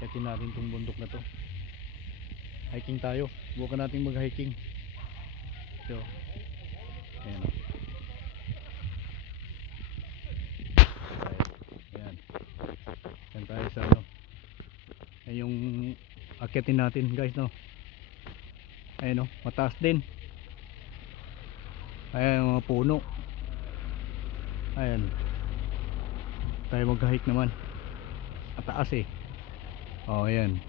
Akitin natin tong bundok na to. Hiking tayo. Bukan natin mag hiking. So, ayan o. Ayan. Ayan tayo sa ano. Ayan yung akitin natin guys, no. Ayan o, mataas din. Ayan yung mga puno. Ayan. Tayo mag-hike naman. Mataas eh. Oh, ayan.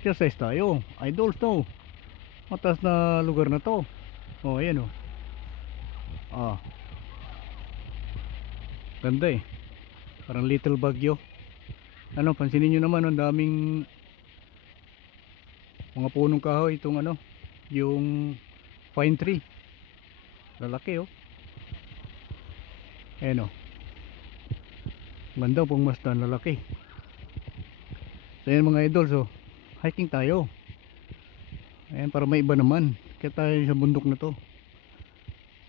Exercise tayo. Idols to. Mataas na lugar na to. Oh, ayan oh. Ah. Ganda eh. Parang Little Baguio. Ano, pansinin nyo naman, ang daming mga punong kahoy itong ano, yung pine tree. Lalaki oh. Ayan oh. Ganda pong masdan, lalaki. So ayan mga idols oh. Hiking tayo. Ayan, para may iba naman. Kaya tayo sa bundok na to.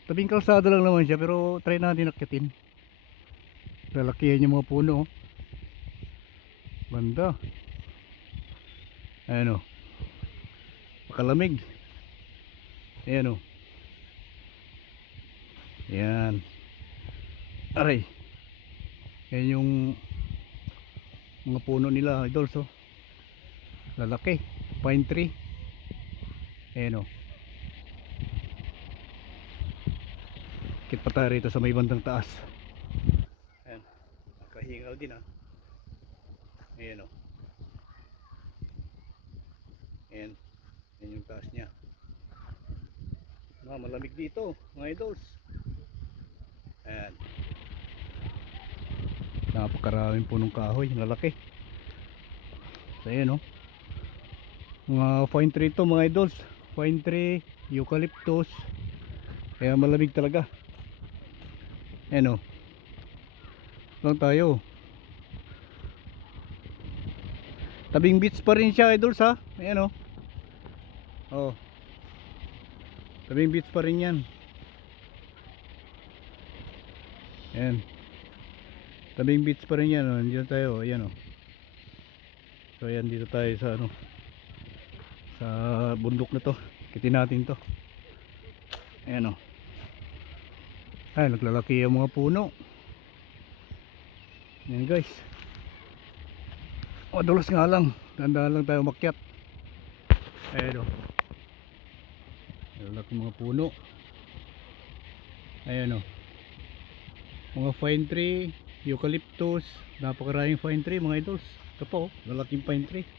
Tabing kalsada lang naman siya, pero try natin akitin. Lalakihan yung mga puno oh. Banda. Ayan o. Makalamig. Ayan o. Ayan. Aray. Ayan yung mga puno nila idols oh. Lalaki. Pine tree. Ayan o. Kit pa tayo rito sa may bandang taas. Ayan. Nakahingal din ah. Ayan o. Ayan. Ayan yung taas niya. Malamig dito mga idols. Ayan. Napakaraming punong kahoy. Lalaki. So ayan o. Mga pine tree to mga idols. Pine tree, eucalyptus. Kaya malamig talaga. Ayan o. Lang tayo. Tabing beach pa rin siya idols ha. Ayan o. Oh. Tabing beach pa rin yan. Ayan. Tabing beach pa rin yan o. Diyan tayo. Ayan o. So ayan, dito tayo sa ano, sa bundok na to. Kitin natin to. Ayan o. Ay, naglalaki yung mga puno. Ayan guys. Madulas nga lang. Tandaan lang tayo makyat. Ayan o. Naglalaki mga puno. Ayan o. Mga pine tree, eucalyptus. Napakaraming pine tree mga idols. Ito po, lalaking pine tree.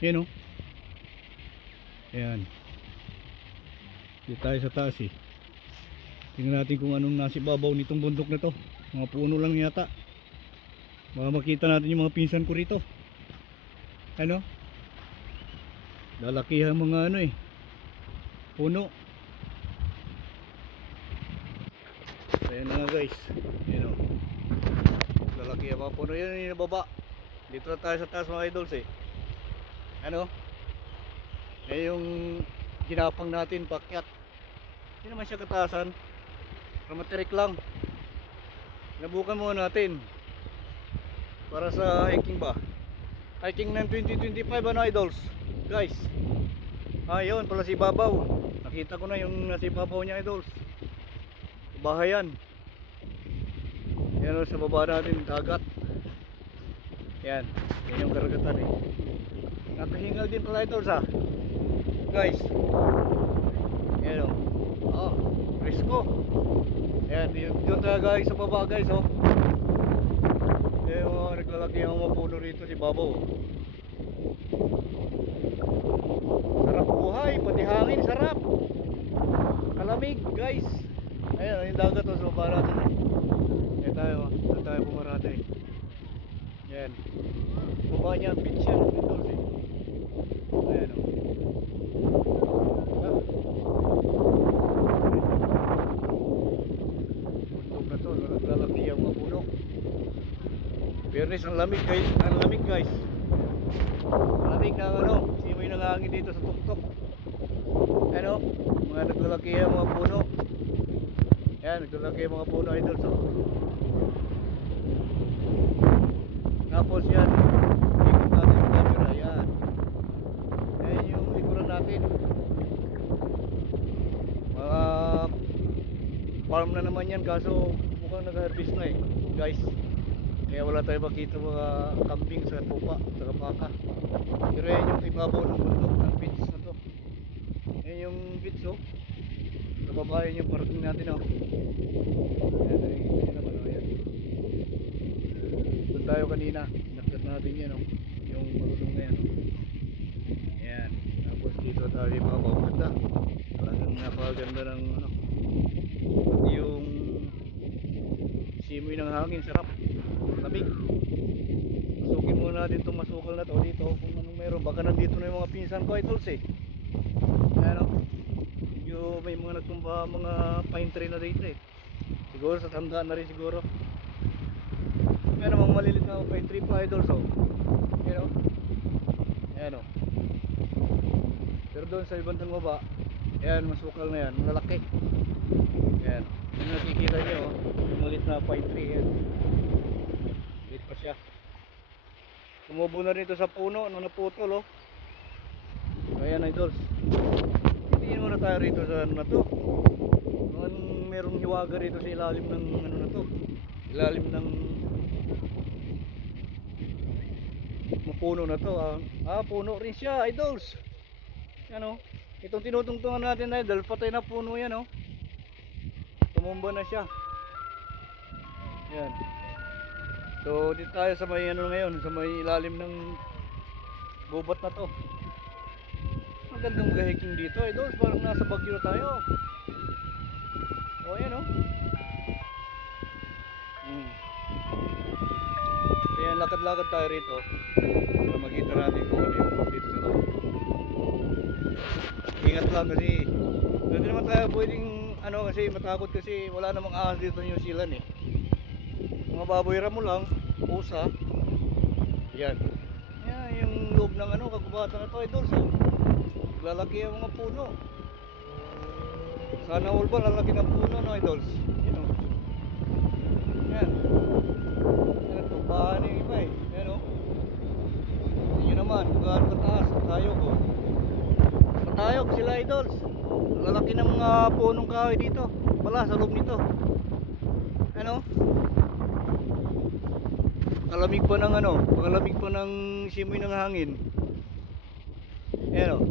Ayan o. Ayan. Dito tayo sa taas eh. Tingnan natin kung anong nasa ibabaw nitong bundok na to. Mga puno lang yata. Baka makita natin yung mga pinsan ko rito. Ano? Lalakihan mga ano eh. Puno. So yan na nga guys. Ayan o. Lalakihan mga puno. Yan yung nababa. Dito na tayo sa taas mga idols eh. Ano? Yan yung ginapang natin pakyat. Hindi naman siya kataasan. Ramatirik lang. Nabukan muna natin para sa hiking ba. Hiking ng 2025 ano idols guys. Ayun pala si Babaw. Nakita ko na yung nasa ibabaw niya idols. Bahayan. Yan sa baba natin dagat. Yan. Yan yung karagatan eh. Nakahingal din pala idols ha guys. Yan o. Oh, risko. Ayan, yun talaga guys sa baba guys oh. Ayan, naglalaki ang mga puno rito si Babaw oh. Sarap buhay, pati hangin sarap. Kalamig guys. Ayan, yung dagat oh, sa baba natin eh. Ayan tayo oh, doon tayo pumarada eh. Ayan. Baba niya, beach yan dito eh. Ayan oh. Lalaki ang mga puno. Fairness, ang lamig guys. Ang lamig guys. Ang lamig ng ano, simoy ng hangin dito sa tuktok. Ano, mga naglalaki ang mga puno. Yan, naglalaki ang mga puno idol. So, Tapos yan, ikot natin yung camera, yan. Yan yung likuran natin. Mga farm na naman yan, kaso mukhang nag-harvest na eh, guys. Kaya wala tayo makita mga kambing sa tupa, sa baka. Pero yan yung ibabaw ng bundok ng beach na to. Yan yung beach oh. Sa baba yun yung parking natin oh. Ayan, nakikita nyo naman oh, yan. Doon tayo kanina, nakita natin yan oh. Yung marunong na yan oh. Ayan, tapos dito tayo yung mga paganda. Talagang napakaganda ng ano. Yung simoy ng hangin, sarap. Lamig. Masukin muna natin itong masukal na to dito kung anong meron. Baka nandito na yung mga pinsan ko idols eh. Ayan o. Yung may mga nagtumba mga pine tree na dito eh. Siguro sa tanda na rin siguro. May namang malilit na pine tree pa idols o. Ayan o. Ayan o. Pero doon sa ibandang baba, ayan masukal na yan. Malalaki. Ayan. Yung nakikita nyo o. Yung maliit na pine tree yan. Dito pa siya. Tumubo na rito sa puno nung naputol oh. Ayan idols. Tingin muna tayo rito sa ano na to. Merong hiwaga rito sa ilalim ng ano na to. Ilalim ng puno na to ah. Puno rin siya idols. Yan oh. Itong tinutungtungan natin na idol, patay na puno yan oh. Tumumba na siya. Yan. So dito tayo sa may ano ngayon, sa may ilalim ng gubat na to. Magandang hiking dito idol, parang nasa Baguio na tayo. O ayan o. Kaya lakad-lakad tayo rito para makita natin kung ano yung dito sa loob. Ingat lang kasi hindi naman tayo pwedeng ano kasi matakot kasi wala namang ahas dito New Zealand eh. Mga baboy ramo lang, pusa. Yan. Yan yung loob ng ano, kagubatan na to idol. So, lalaki ang mga puno. Sana all ba lalaki ng puno no idols. You know. Yan. Yan ang tubahan yung iba eh. Yan o. Yun naman, kung gaano kataas, patayog o. Patayog sila idols. Lalaki ng mga punong kahoy dito. Pala sa loob nito. Ano? Kalamig pa ng ano, pakalamig pa ng simoy ng hangin. Ayan o.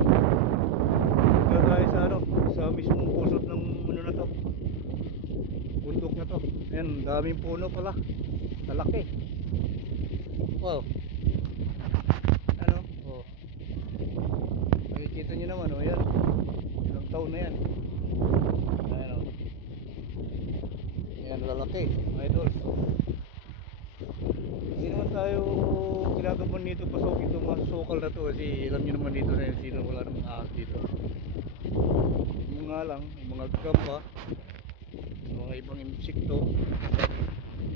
Dito tayo sa ano, sa mismong pusot ng ano na to. Bundok na to. Ayan, daming puno pala. Lalaki. Wow. Ano? Oh. Makikita nyo naman o, ayan. Ilang taon na yan. Ayan o. Ayan, lalaki. Idol. Hindi naman tayo ginagapan dito pasok ito mga sukal na to kasi alam nyo naman dito sa sino wala namang ahas dito. Yung nga lang, yung mga gamba, yung mga ibang insekto.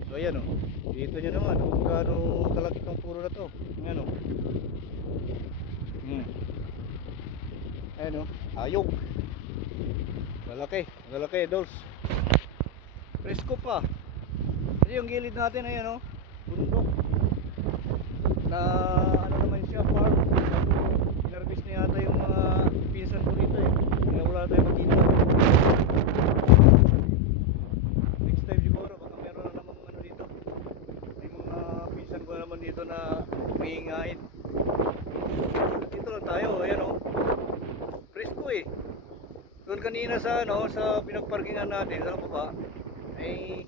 So ayan o, dito nyo naman kung gaano kalaki itong puro na to. Ayan o. Ayan o, ayok. Malaki, malaki dolls. Presko pa. Kasi yung gilid natin ayan o, bundok na ano naman siya farm. Inarbis na yata yung mga pinsan ko dito eh, kaya wala tayo makita. Next time siguro baka meron na namang ano dito, may mga pinsan ko naman dito na umiingain. Dito lang tayo, ayan o, presko eh. Doon kanina sa ano, sa pinagparkingan natin sa baba ay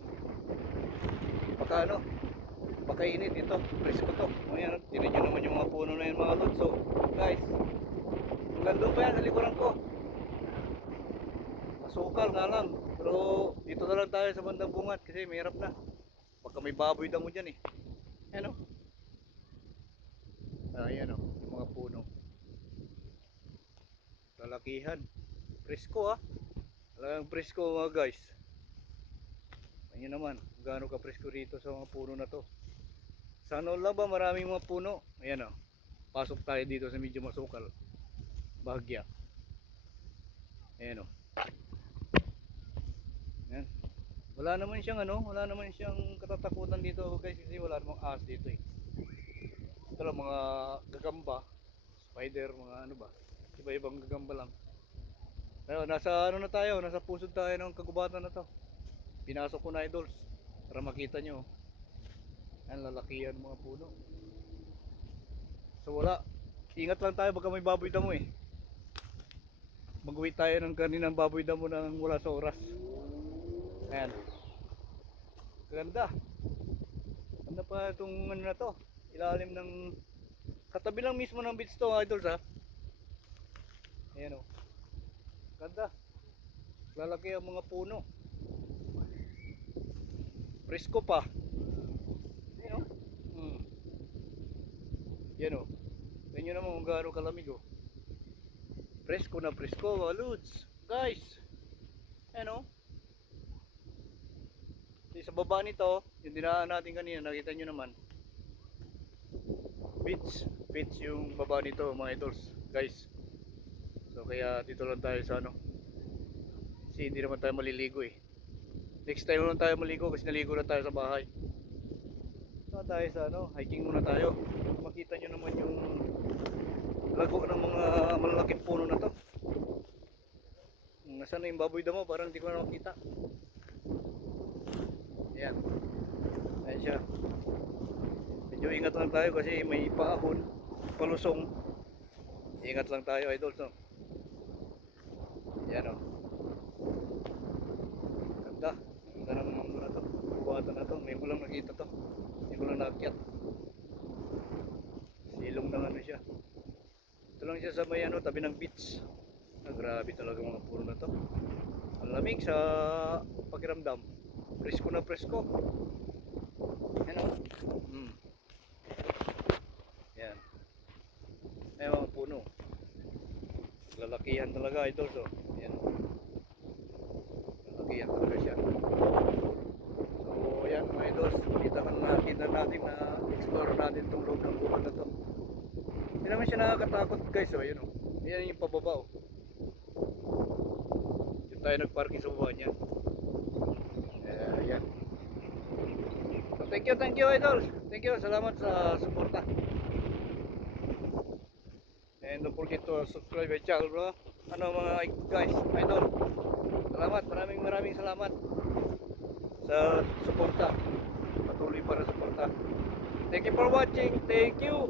baka ano, pakainit ito, presko to. Ayan, tinan nyo naman yung mga puno na yun mga lods. So guys, hanggang doon pa yan sa likuran ko. Masukal nga lang, pero dito na lang tayo sa bandang bungat kasi mahirap na. Baka may baboy damo dyan eh. Ayan o. Ayan o, yung mga puno. Lalakihan. Presko ha. Talagang presko mga guys. Ayan naman, gaano ka presko rito sa mga puno na to. Sana all ba maraming mga puno. Ayan o. Pasok tayo dito sa medyo masukal. Bahagya. Ayan o. Ayan. Wala naman siyang ano, wala naman siyang katatakutan dito guys kasi wala namang ahas dito eh. Ito lang mga gagamba, spider, mga ano ba. Iba-ibang gagamba lang. Ayun, nasa ano na tayo, nasa pusod tayo ng kagubatan na to. Pinasok ko na idols para makita nyo. Ang lalakihan mga puno. So wala. Ingat lang tayo baka may baboy damo eh. Mag-uwi tayo ng kaninang baboy damo nang wala sa oras. Ayan. Ganda. Ganda pa itong ano na to. Ilalim ng katabi lang mismo ng beach to idols ha. Ayan o. Ganda. Lalaki ang mga puno. Presko pa. Ayan o. Yan o. Tingnan nyo naman kung gaano kalamig o. Presko na presko mga lods. Guys. Ayan o. Sa baba nito, yung dinaan natin kanina, nakita nyo naman. Beach. Beach yung baba nito mga idols. Guys. So kaya dito lang tayo sa ano. Kasi hindi naman tayo maliligo eh. Next time lang tayo maligo kasi naligo lang tayo sa bahay. So tayo sa ano, hiking muna tayo. Makita nyo naman yung lago ng mga malalaking puno na to. Nasaan na yung baboy damo? Parang hindi ko na makita. Ayan. Ayan siya. Medyo ingat lang tayo kasi may paahon, palusong. Ingat lang tayo idols no. Ayan o. Ganda. Ganda ng mga na to. Buwatan na to. May ko lang nakita to. May ko lang nakakyat. Silong ng ano siya. Ito lang siya sa may ano, tabi ng beach. Grabe talaga mga puno na to. Ang lamig sa pakiramdam. Presko na presko. Yan o. Yan. Ayan mga puno. Lalakihan talaga ito. So, yan. Lalakihan talaga siya. So, yan mga idols. Kita natin na explore natin itong loob ng bukod na to. Hindi naman siya nakakatakot guys. So, yun o. Yan yung pababa o. Diyan tayo nagparking sa baba niya. Yan. So, thank you idols. Thank you. Salamat sa suporta. And don't forget to subscribe my channel bro. Ano mga guys, idol. Salamat, maraming salamat sa suporta. Patuloy para suporta. Thank you for watching. Thank you.